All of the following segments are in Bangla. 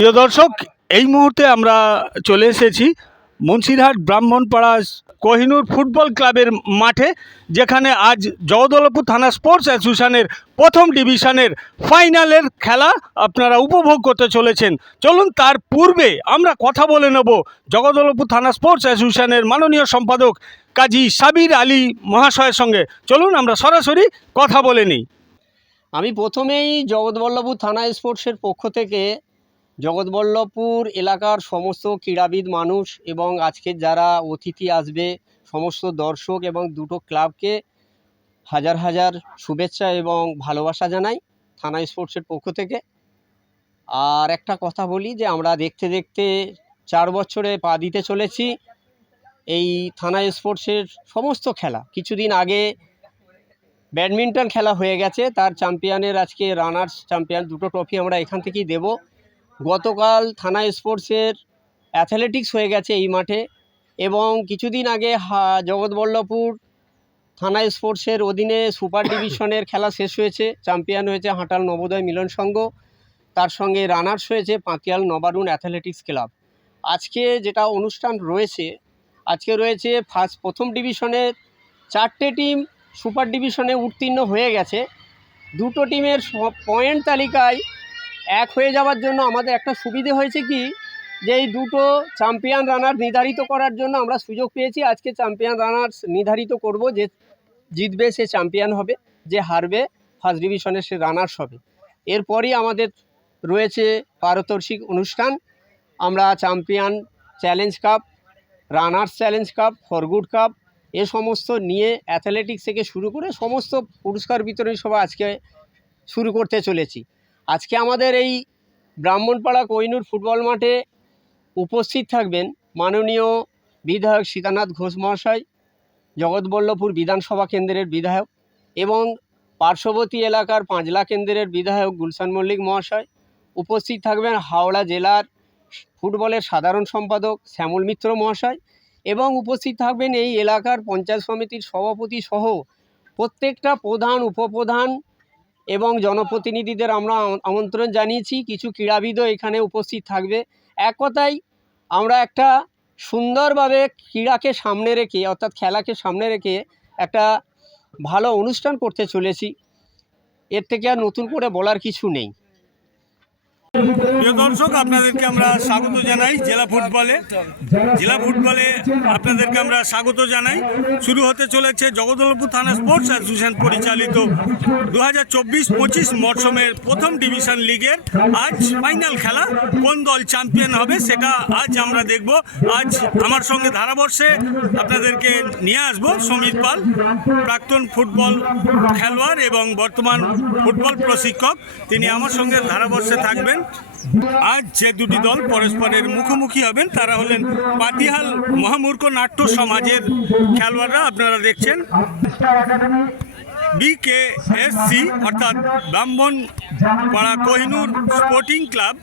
প্রিয় দর্শক, এই মুহূর্তে আমরা চলে এসেছি মুন্সিরহাট ব্রাহ্মণপাড়া কোহিনুর ফুটবল ক্লাবের মাঠে, যেখানে আজ জগদলপুর থানা স্পোর্টস অ্যাসোসিয়েশনের প্রথম ডিভিশনের ফাইনালের খেলা আপনারা উপভোগ করতে চলেছেন। চলুন তার পূর্বে আমরা কথা বলে নেব জগদলপুর থানা স্পোর্টস অ্যাসোসিয়েশনের মাননীয় সম্পাদক কাজী সাবির আলী মহাশয়ের সঙ্গে। চলুন আমরা সরাসরি কথা বলে নিই। আমি প্রথমেই জগৎবল্লভপুর থানা স্পোর্টসের পক্ষ থেকে জগৎবল্লভপুর এলাকার সমস্ত ক্রীড়াবিদ মানুষ এবং আজকে যারা অতিথি আসবে, সমস্ত দর্শক এবং দুটো ক্লাবকে হাজার হাজার শুভেচ্ছা এবং ভালোবাসা জানাই থানা স্পোর্টসের পক্ষ থেকে। আর একটা কথা বলি যে আমরা দেখতে দেখতে চার বছরে পা দিতে চলেছি এই থানা স্পোর্টসের সমস্ত খেলা। কিছুদিন আগে ব্যাডমিন্টন খেলা হয়ে গেছে, তার চ্যাম্পিয়নের আজকে রানার্স চ্যাম্পিয়ন দুটো ট্রফি আমরা এখান থেকেই দেব। গতকাল থানা স্পোর্টসের অ্যাথলেটিক্স হয়ে গেছে এই মাঠে এবং কিছুদিন আগে জগৎবল্লভপুর থানা স্পোর্টসের অধীনে সুপার ডিভিশনের খেলা শেষ হয়েছে, চ্যাম্পিয়ন হয়েছে হাঁটাল নবোদয় মিলন সংঘ, তার সঙ্গে রানার্স হয়েছে পাতিয়াল নবারুণ অ্যাথলেটিক্স ক্লাব আজকে যেটা অনুষ্ঠান রয়েছে, আজকে রয়েছে ফার্স্ট প্রথম ডিভিশনের চারটে টিম সুপার ডিভিশনে উত্তীর্ণ হয়ে গেছে। দুটো টিমের পয়েন্ট তালিকায় এক হয়ে যাওয়ার জন্য আমাদের একটা সুবিধে হয়েছে কি? যে এই দুটো চ্যাম্পিয়ন রানার নির্ধারিত করার জন্য আমরা সুযোগ পেয়েছি। আজকে চ্যাম্পিয়ন রানার নির্ধারিত করব যে জিতবে, সে চ্যাম্পিয়ন হবে, যে হারবে ফার্স্ট ডিভিশনে সে রানার্স হবে। এরপরই আমাদের রয়েছে পারতর্শিক অনুষ্ঠান। আমরা champion challenge cup runners challenge cup ফরগুড cup এ সমস্ত নিয়ে অ্যাথলেটিক্স থেকে শুরু করে সমস্ত পুরস্কার বিতরণী সভা আজকে শুরু করতে চলেছি। আজকে আমাদের এই ব্রাহ্মণপাড়া কোহিনুর ফুটবল মাঠে উপস্থিত থাকবেন মাননীয় বিধায়ক সীতানাথ ঘোষ মহাশয়, জগৎবল্লভপুর বিধানসভা কেন্দ্রের বিধায়ক এবং পার্শ্ববর্তী এলাকার পাঁচলা কেন্দ্রের বিধায়ক গুলশান মল্লিক মহাশয়। উপস্থিত থাকবেন হাওড়া জেলার ফুটবলের সাধারণ সম্পাদক শ্যামল মিত্র মহাশয় এবং উপস্থিত থাকবেন এই এলাকার পঞ্চায়েত সমিতির সভাপতি সহ প্রত্যেকটা প্রধান, উপপ্রধান এবং জনপ্রতিনিধিদের আমরা আমন্ত্রণ জানিয়েছি, কিছু ক্রীড়াবিদও এখানে উপস্থিত থাকবে। এক কথায়, আমরা একটা সুন্দরভাবে ক্রীড়াকে সামনে রেখে, অর্থাৎ খেলাকে সামনে রেখে একটা ভালো অনুষ্ঠান করতে চলেছি। এর থেকে আর নতুন করে বলার কিছু নেই। প্রিয় দর্শক, আপনাদেরকে আমরা স্বাগত জানাই জেলা ফুটবলে। জেলা ফুটবলে আপনাদেরকে আমরা স্বাগত জানাই। শুরু হতে চলেছে জগদলপুর থানা স্পোর্টস অ্যাসোসিয়েশন পরিচালিত দু হাজার চব্বিশ পঁচিশ মরশুমের প্রথম ডিভিশন লিগের আজ ফাইনাল খেলা। কোন দল চ্যাম্পিয়ন হবে সেটা আজ আমরা দেখব। আজ আমার সঙ্গে ধারাবর্ষে আপনাদেরকে নিয়ে আসব সমীর পাল, প্রাক্তন ফুটবল খেলোয়াড় এবং বর্তমান ফুটবল প্রশিক্ষক। তিনি আমার সঙ্গে ধারাবর্ষে থাকবেন। আজ যে দুটি দল পরস্পরের মুখোমুখি হবেন, তারা হলেন পাতিহাল মহামূর্খ নাট্য সমাজের খেলোয়াড়রা, আপনারা দেখছেন। বিকেএসসি অর্থাৎ ব্রাহ্মণ পাড়া কোহিনুর স্পোর্টিং ক্লাব,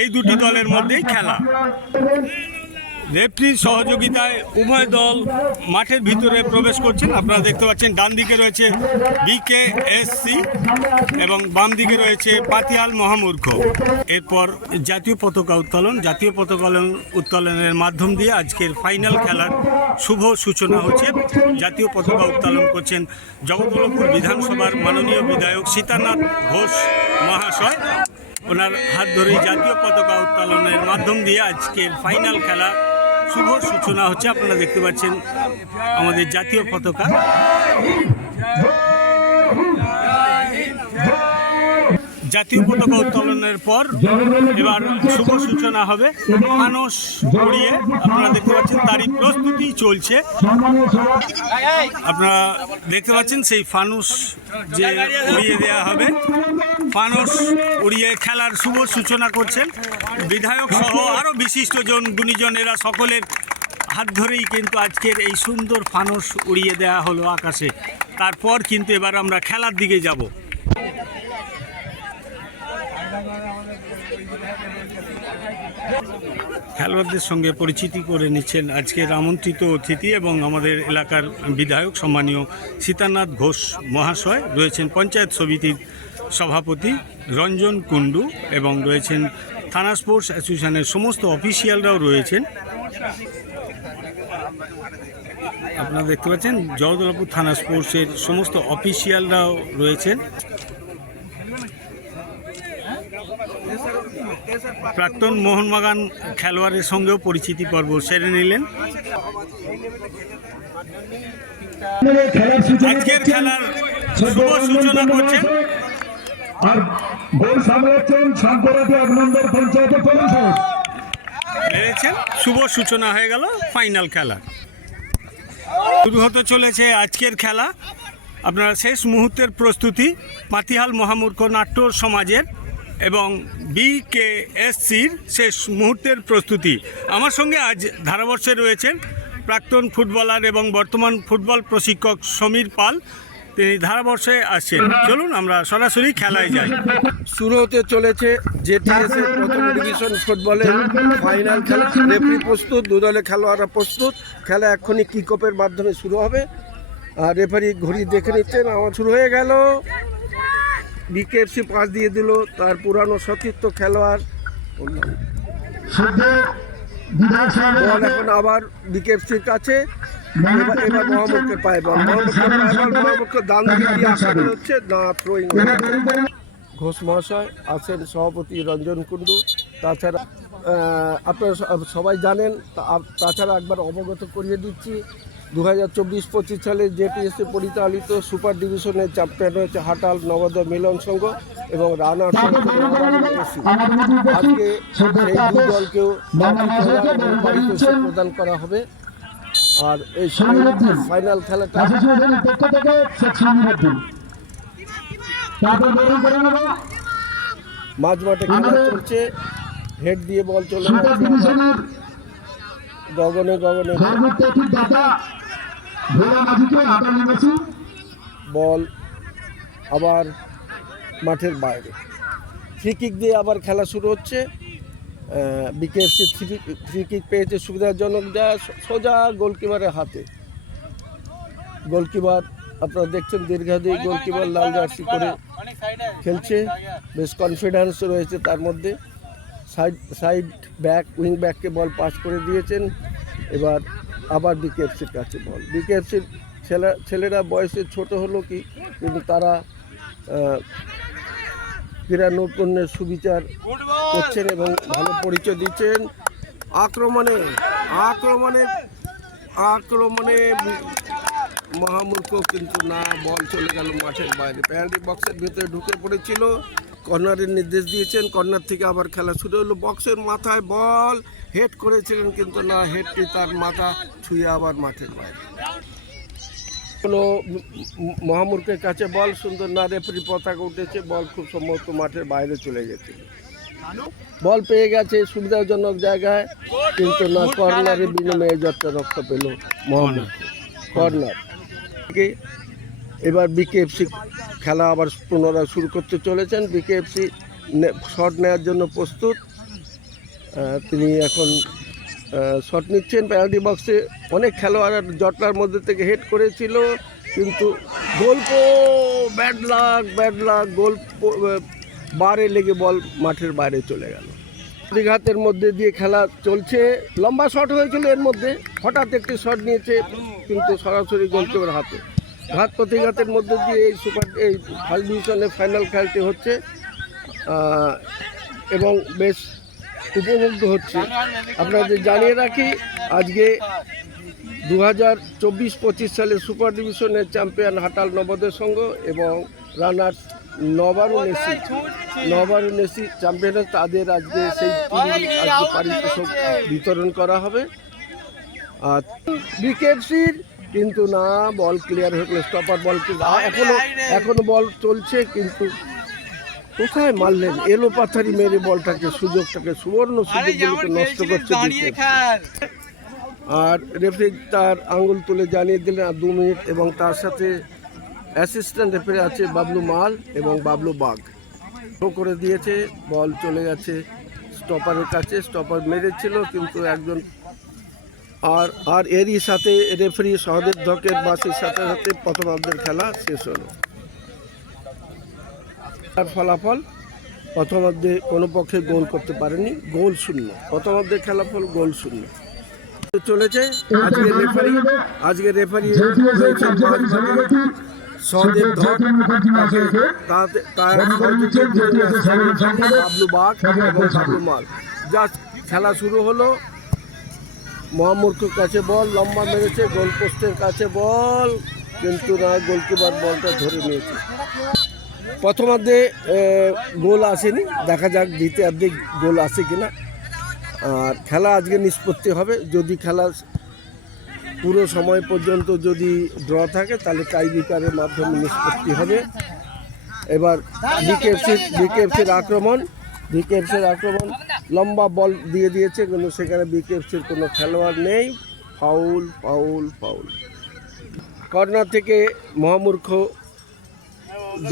এই দুটি দলের মধ্যেই খেলা। রেফরির সহযোগিতায় উভয় দল মাঠের ভিতরে প্রবেশ করছেন। আপনারা দেখতে পাচ্ছেন, ডান দিকে রয়েছে বিকেএসসি এবং বাম দিকে রয়েছে পাতিয়াল মহামূর্খ। এরপর জাতীয় পতাকা উত্তোলন, জাতীয় পতাকা উত্তোলনের মাধ্যম দিয়ে আজকের ফাইনাল খেলার শুভ সূচনা হচ্ছে। জাতীয় পতাকা উত্তোলন করছেন জগৎবল্লভপুর বিধানসভার মাননীয় বিধায়ক সীতানাথ ঘোষ মহাশয়। ওনার হাত ধরেই জাতীয় পতাকা উত্তোলনের মাধ্যম দিয়ে আজকের ফাইনাল খেলা শুভ সূচনা হচ্ছে, আপনারা দেখতে পাচ্ছেন আমাদের জাতীয় পতাকা। জাতীয় পতাকা উত্তোলনের পর এবার শুভ সূচনা হবে। মানুষ উড়িয়ে আপনারা দেখতে পাচ্ছেন, তারই প্রস্তুতি চলছে। আপনারা দেখতে পাচ্ছেন, সেই ফানুস যে উড়িয়ে দেওয়া হবে। ফানুস উড়িয়ে খেলার শুভ সূচনা করছেন। বিধায়ক সহ আরও বিশিষ্টজন গুণীজন, এরা সকলের হাত ধরেই কিন্তু আজকের এই সুন্দর ফানুস উড়িয়ে দেওয়া হলো আকাশে। তারপর কিন্তু এবার আমরা খেলার দিকে যাব। খেলোয়াড়দের সঙ্গে পরিচিতি করে নিচ্ছেন আজকের আমন্ত্রিত অতিথি এবং আমাদের এলাকার বিধায়ক সম্মানীয় সীতানাথ ঘোষ মহাশয়। রয়েছেন পঞ্চায়েত সমিতির সভাপতি রঞ্জন কুণ্ডু এবং রয়েছেন থানা স্পোর্টস অ্যাসোসিয়েশনের সমস্ত অফিসিয়ালরাও রয়েছেন। আপনারা দেখতে পাচ্ছেন জগদলপুর থানা স্পোর্টসের সমস্ত অফিসিয়ালরাও রয়েছেন। প্রাক্তন মোহনবাগান খেলোয়াড়ের সঙ্গেও পরিচিতি পর্ব সেরে নিলেন। খেলার আজকের খেলার শুভ সূচনা করছেন। আর গোল সামলাচ্ছেন এক নম্বর পঞ্চায়েতের মেরেছেন? শুভ সূচনা হয়ে গেল ফাইনাল খেলা। শুরু হতে চলেছে আজকের খেলা। আপনারা শেষ মুহূর্তের প্রস্তুতি মাতিহাল মহামূর্খ নাট্য সমাজের এবং বিকেএসসির শেষ মুহূর্তের প্রস্তুতি। আমার সঙ্গে আজ ধারাবর্ষে রয়েছেন প্রাক্তন ফুটবলার এবং বর্তমান ফুটবল প্রশিক্ষক সমীর পাল। তিনি ধারাবর্ষে আসছেন। চলুন আমরা সরাসরি খেলায় যাই। শুরু হতে চলেছে জেটিএস এর প্রথম ডিভিশন ফুটবলের ফাইনাল খেলা। রেফারি প্রস্তুত, দু দলের খেলোয়াড়রা প্রস্তুত। খেলা এক্ষুনি কিক অফের মাধ্যমে শুরু হবে। আর রেফারি ঘড়ি দেখে নিচ্ছেন আমার শুরু হয়ে গেল। বিকেএফসি পাস দিয়ে দিল তার পুরানো সতীর্থ খেলোয়াড়। এখন আবার বিকেএফসির কাছে। এবার এবার মোহাম্মদকে পায় বল মোহাম্মদকে পায় বল মোহাম্মদকে দান দিয়ে আক্রমণ হচ্ছে না থ্রোয়িং ঘোষ মহাশয় আছেন সভাপতি রঞ্জন কুণ্ডু। তাছাড়া আপনারা সবাই জানেন তাছাড়া একবার অবগত করিয়ে দিচ্ছি দু হাজার চব্বিশ পঁচিশ সালে জেপিএসসি পরিচালিত সুপার ডিভিশনের চ্যাম্পিয়ন হয়েছে হাটাল নবোদয় মিলন সংঘ এবং রানার আজকে সেই দুই দলকেও পারিতোষিক প্রদান করা হবে। আর এই ফাইনাল খেলাটা। পক্ষ থেকে শেখ নেব। মাঝ মাঠে খেলা চলছে। হেড দিয়ে বল চলে গগনে গগনে। বল আবার মাঠের বাইরে। ফ্রি কিক দিয়ে আবার খেলা শুরু হচ্ছে। বিকেএফসি থ্রি ফ্রি কিক পেয়েছে সুবিধাজনক, যা সোজা গোলকিপারের হাতে। গোলকিপার, আপনারা দেখছেন দীর্ঘাদিন গোলকিপার লাল জার্সি করে খেলছে। বেশ কনফিডেন্স রয়েছে তার মধ্যে। সাইড সাইড ব্যাক, উইং ব্যাককে বল পাস করে দিয়েছেন। এবার আবার বিকেএফসির কাছে বল। বিকেএফসির ছেলে, ছেলেরা বয়সে ছোট হলো কি, কিন্তু তারা ক্রীড়া নৈপুণ্যের সুবিচার করছেন এবং ভালো পরিচয় দিচ্ছেন। আক্রমণে আক্রমণে আক্রমণে মহামূর্খ কিন্তু না, বল চলে গেল মাঠের বাইরে। প্যান্ডি বক্সের ভিতরে ঢুকে পড়েছিল। কর্নারের নির্দেশ দিয়েছেন। কর্নার থেকে আবার খেলা শুরু হলো। বক্সের মাথায় বল। হেড করেছিলেন কিন্তু না, হেডটি তার মাথা ছুঁয়ে আবার মাঠের বাইরে। কোনো মহামূর্খের কাছে বল, সুন্দর না রেফারি পতাকা উঠেছে, বল খুব সম্ভবত মাঠের বাইরে চলে গেছে। বল পেয়ে গেছে সুবিধাজনক জায়গায়, কিন্তু না কর্নারের বিনিময়ে যতটা রক্ষা পেল মহামূর্খ। কর্নার। এবার বিকেএফসি খেলা আবার পুনরায় শুরু করতে চলেছেন। বিকেএফসি শট নেওয়ার জন্য প্রস্তুত। তিনি এখন শট নিচ্ছেন পেনাল্টি বক্সে অনেক খেলোয়াড় জটলার মধ্যে থেকে হেড করেছিল, কিন্তু গল্প bad luck bad luck goal বারে লেগে বল মাঠের বাইরে চলে গেল। ঘাতের মধ্যে দিয়ে খেলা চলছে, লম্বা শট হয়েছিল এর মধ্যে, হঠাৎ একটি শট নিয়েছে, কিন্তু সরাসরি গোলকিপার হাতে। ঘাত প্রতিঘাতের মধ্যে দিয়ে এই সুপার এই ফার্স্ট ফাইনাল খেলতে হচ্ছে এবং বেশ উপভোগ্য হচ্ছে। আপনাদের জানিয়ে রাখি, আজকে দু হাজার চব্বিশ পঁচিশ সালে সুপার ডিভিশনের চ্যাম্পিয়ন হাটাল নবদের সঙ্গ এবং রানার্স নবারুণ এসি চ্যাম্পিয়ন তাদের আজকে সেই আজকে পারিতোষিক বিতরণ করা হবে। আর বিকেএফসির কিন্তু না বল ক্লিয়ার হয়ে গেল স্টপার বল কিন্তু এখনও এখনও বল চলছে, কিন্তু কোথায় মারলেন? এলো পাথারি মেরে বলটাকে সুযোগটাকে সুবর্ণ সুযোগগুলোকে নষ্ট করছে আর রেফারি তার আঙুল তুলে জানিয়ে দিলেন আর দু মিনিট এবং তার সাথে অ্যাসিস্ট্যান্ট রেফারি আছে বাবলু মাল এবং বাবলু বাগ থ্রো করে দিয়েছে বল চলে গেছে স্টপারের কাছে স্টপার মেরেছিল কিন্তু একজন আর আর এরই সাথে রেফারি সহদেব ধকের বাসের সাথে সাথে প্রথমার্ধের খেলা শেষ হলো। তার ফলাফল প্রথমার্ধে কোনো পক্ষে গোল করতে পারেনি, গোল শূন্য। প্রথমার্ধে খেলাফল গোল শূন্য। চলেছে আজকে রেফারি আজকে রেফারি খেলা শুরু হলো। মহামূর্খর কাছে বল, লম্বা মেরেছে গোল পোস্টের কাছে বল, কিন্তু না গোলকিপার বলটা ধরে নিয়েছে। প্রথমার্ধে গোল আসেনি। দেখা যাক দ্বিতীয়ার্ধে গোল আসে কিনা। আর খেলা আজকে নিষ্পত্তি হবে। যদি খেলা পুরো সময় পর্যন্ত যদি ড্র থাকে, তাহলে টাইব্রেকারের মাধ্যমে নিষ্পত্তি হবে। এবার বিকেএফসির বিকেএফসির আক্রমণ বিকেএফসির আক্রমণ। লম্বা বল দিয়ে দিয়েছে, কিন্তু সেখানে বিকেএফসির কোনো খেলোয়াড় নেই। Foul foul foul. কর্নার থেকে মহামূর্খ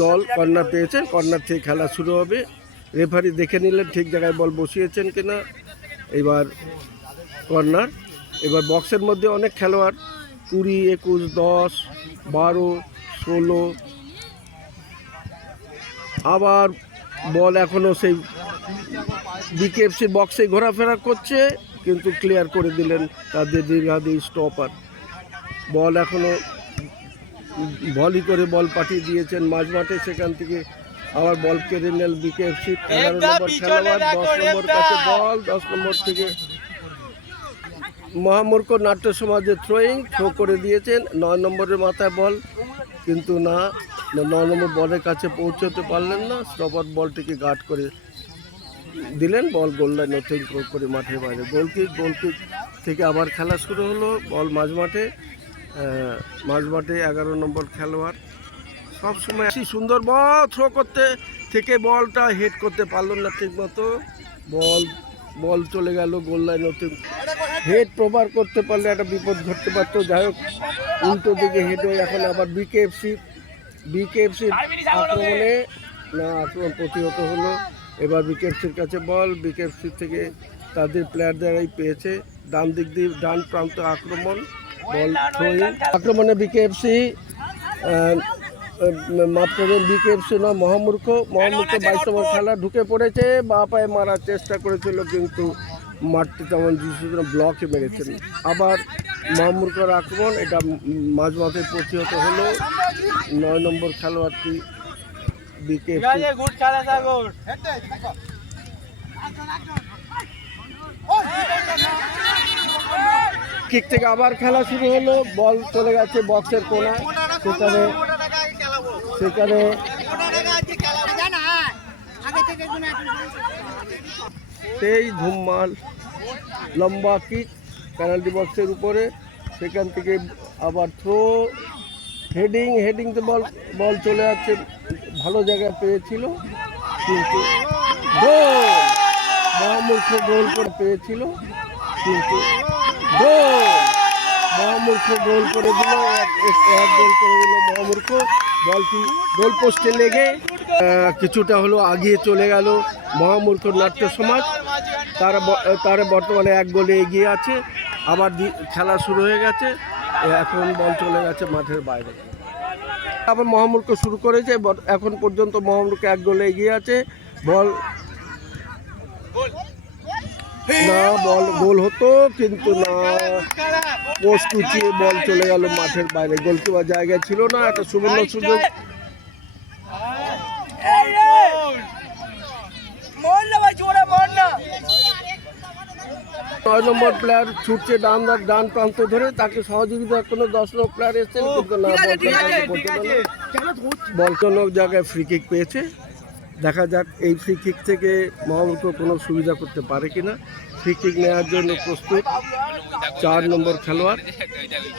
দল কর্নার পেয়েছে কর্নার থেকে খেলা শুরু হবে। রেফারি দেখে নিলেন ঠিক জায়গায় বল বসিয়েছেন কিনা। এবার কর্নার, এবার বক্সের মধ্যে অনেক খেলোয়াড়। কুড়ি, একুশ, দশ, বারো, ষোলো। আবার বল এখনও সেই বিকেএফসি বক্সে ঘোরাফেরা করছে, কিন্তু ক্লিয়ার করে দিলেন তাদের দীর্ঘাদি স্টপার বল এখনও ভলি করে বল পাঠিয়ে দিয়েছেন মাঝ মাঠে সেখান থেকে। আবার বল কেড়ে নেল বিকেএফসি এগারো নম্বর খেলোয়াড় দশ নম্বর কাছে বল দশ নম্বর থেকে। মহামূর্খ নাট্য সমাজে থ্রোয়িং থ্রো করে দিয়েছেন নয় নম্বরের মাথায় বল। কিন্তু না নয় নম্বর বলের কাছে পৌঁছতে পারলেন না স্টপার বলটিকে গার্ড করে দিলেন বল গোল লাইন অতিক্রম করে মাঠের বাইরে। গোলকিক গোলকিক থেকে আবার খেলা শুরু হলো বল মাঝ মাঠে আহ, মাঝ মাঠে এগারো নম্বর খেলোয়াড়। সব সময় আসি সুন্দর বল থ্রো করতে থেকে বলটা হেড করতে পারল না ঠিক মতো। বল বল চলে গেল গোল লাইন অতি হেড প্রভার করতে পারলে একটা বিপদ ঘটতে পারতো। যাই হোক উল্টো দিকে হেড হয়ে এখন আবার বিকেএফসি বিকেএফসির আক্রমণে না আক্রমণ প্রতিহত হলো। এবার বিকেএফসির কাছে বল। বিকেএফসি থেকে তাদের প্লেয়ার পেয়েছে। ডান দিক দিয়ে ডান প্রান্ত আক্রমণ। বল থ্রোয়িং আক্রমণে বিকেএফসি মাফ করবেন বিকেএফসি নয় মহামূর্খ। মহামূর্খ বাইশ নম্বর খেলা ঢুকে পড়েছে। বা পায়ে মারার চেষ্টা করেছিল কিন্তু মাঠটি তেমন যিশুদের ব্লকে মেরেছেন। আবার মহামূর্খর আক্রমণ এটা মাঝ মাঠে প্রতিহত হলো। নয় নম্বর খেলোয়াড়টি বিকেএফসি কিক থেকে আবার খেলা শুরু হলো বল চলে গেছে বক্সের কোনায়। সেখানে সেখানে সেই ধুমমাল, লম্বা কিক পেনাল্টি বক্সের উপরে। সেখান থেকে আবার থ্রো হেডিং হেডিংতে বল বল চলে যাচ্ছে ভালো জায়গায় পেয়েছিল, কিন্তু গোল! মহামূর্খ গোল করে পেয়েছিল, কিন্তু মহামূর্খ গোল করে দিল, এক গোল করে দিল মহামূর্খ। বলটি গোল পোস্টে লেগে কিছুটা হলো আগিয়ে চলে গেল মহামূর্খ নাট্য সমাজ। তারা তারা বর্তমানে এক গোলে এগিয়ে আছে, আবার খেলা শুরু হয়ে গেছে। এখন বল চলে গেছে মাঠের বাইরে। আবার মহামূর্খ শুরু করেছে এখন পর্যন্ত মহামূর্খ এক গোলে এগিয়ে আছে। বল না বল গোল হতো কিন্তু না পোস্ট উঁচিয়ে বল চলে গেল মাঠের বাইরে গোলকিপার জায়গা ছিল না একটা সুবর্ণ সুযোগ নয় নম্বর প্লেয়ার ছুটছে ডান ডান প্রান্ত ধরে তাকে সহযোগিতা কোনো দশ নম্বর প্লেয়ার এসেছেন কিন্তু না বল কোনো জায়গায় ফ্রি কিক পেয়েছে দেখা যাক এই ফ্রি কিক থেকে মহামূর্খ কোনো সুবিধা করতে পারে কিনা। ফ্রি কিক নেওয়ার জন্য প্রস্তুত চার নম্বর খেলোয়াড়।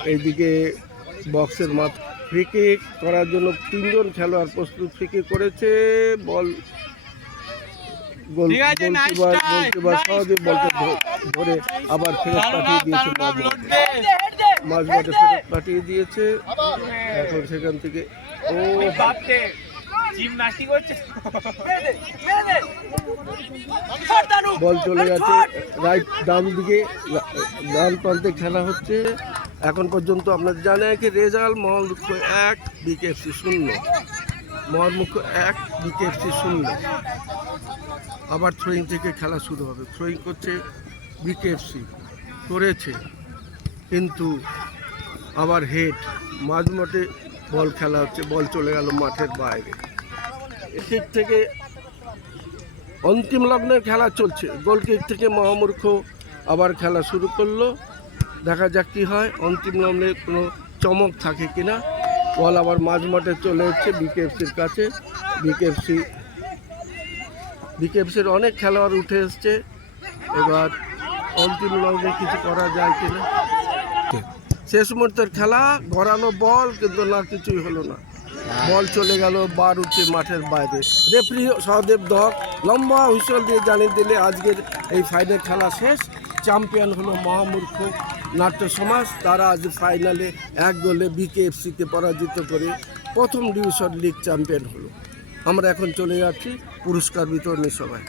এইদিকে বক্সের মাঠ ফ্রি কিক করার জন্য তিনজন খেলোয়াড় প্রস্তুত ফ্রি কিক করেছে। বল গোল গোলকিপার গোলকিপার সহজে বলটা ধ- ধরে আবার ফেরত পাঠিয়ে দিয়েছে মাঝ ফেরত পাঠিয়ে দিয়েছে। এখন সেখান থেকে ও বল চলে গেছে। রাইট ডান দিকে, ডান প্রান্তে খেলা হচ্ছে। এখন পর্যন্ত আপনাদের জানে কি রেজাল্ট, মহল এক বিকেএফসি শূন্য। মহামুখ এক বিকেএফসি শূন্য। আবার থ্রোয়িং থেকে খেলা শুরু হবে। থ্রোয়িং করছে বিকেএফসি করেছে। কিন্তু আবার হেড মাঝমাঠে বল খেলা হচ্ছে। বল চলে গেল মাঠের বাইরে। এদিক থেকে অন্তিম লগ্নের খেলা চলছে। গোলকিক থেকে মহামূর্খ আবার খেলা শুরু করল। দেখা যাক কি হয়। অন্তিম লগ্নে কোনো চমক থাকে কিনা। বল আবার মাঝ মাঠে চলে এসছে বিকেএফসির কাছে। বিকেএফসি, বিকেএফসির অনেক খেলোয়াড় উঠে এসছে। এবার অন্তিম লগ্নে কিছু করা যায় কিনা। শেষ মুহূর্তের খেলা গড়ানো বল, কিন্তু না, কিছুই হলো না। বল চলে গেল বার উঠে মাঠের বাইরে। রেফারি সহদেব দক লম্বা হুইসল দিয়ে জানিয়ে দিলে আজকের এই ফাইনাল খেলা শেষ। চ্যাম্পিয়ন হলো মহামূর্খ নাট্য সমাজ। তারা আজ ফাইনালে এক গোলে বিকেএফসিকে পরাজিত করে প্রথম ডিভিশন লিগ চ্যাম্পিয়ন হলো। আমরা এখন চলে যাচ্ছি পুরস্কার বিতরণী সভায়।